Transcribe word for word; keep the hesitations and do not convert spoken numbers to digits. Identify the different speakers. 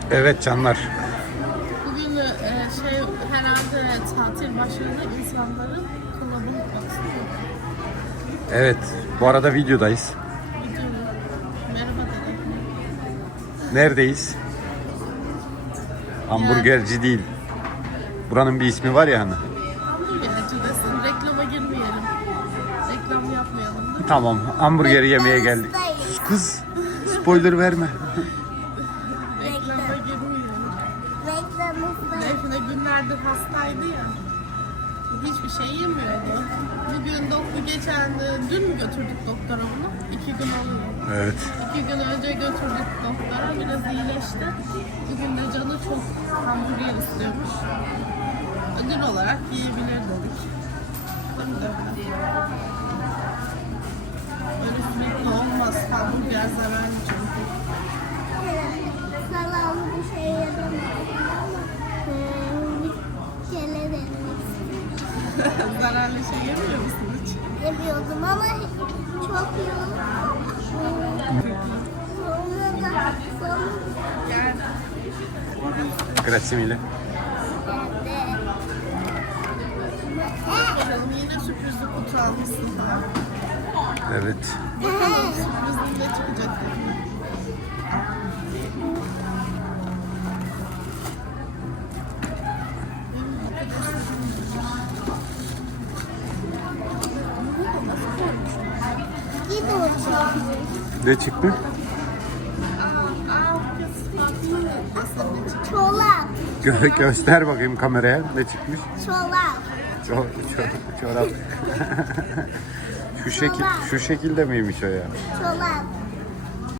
Speaker 1: Evet canlar.
Speaker 2: Bugün e, şey herhalde tatil başladı, insanların kalabalık baksana.
Speaker 1: Evet. Bu arada videodayız.
Speaker 2: Gidiyorum. Merhaba dedim.
Speaker 1: Neredeyiz? Hamburgerci değil. Buranın bir ismi var ya hani.
Speaker 2: Hamburgerci desin, reklama girmeyelim. Reklam yapmayalım değil mi?
Speaker 1: Tamam. Hamburgeri yemeye geldik. Sus kız. Spoiler verme.
Speaker 2: Reklama girmeyelim.
Speaker 3: Reklamımızda
Speaker 2: Defne günlerdir hastaydı ya. Hiçbir şey yemiyordu. Bugün doktor geçen e, dün mü götürdük doktora bunu? İki gün oluyor.
Speaker 1: Evet.
Speaker 2: İki gün önce götürdük doktora. Biraz iyileşti. Bugün de canı çok hamburger istiyormuş. Ödül olarak yiyebilir dedik. Değil mi Defne? Öyle sürekli olmaz. Hamburger zararlı çünkü.
Speaker 3: salamlı bir şey yedim ama e, bir kere denemek
Speaker 2: Zararlı şey yemiyor musun hiç?
Speaker 3: yemiyordum ama çok yoğun. Sonra da sonra
Speaker 2: Gel.
Speaker 1: Grazie mille.
Speaker 2: Bakalım yine sürprizli kutu almışsın ha.
Speaker 1: Evet.
Speaker 2: Bakalım sürprizin ne çıkacak.
Speaker 3: git oraya.
Speaker 1: Ne çıktı?
Speaker 3: Çolak.
Speaker 1: Gö- göster bakayım kameraya. Ne çıkmış?
Speaker 3: Çolak.
Speaker 1: Ço ço çorap. şu şekil şu şekilde miymiş o ya?
Speaker 3: Çolak.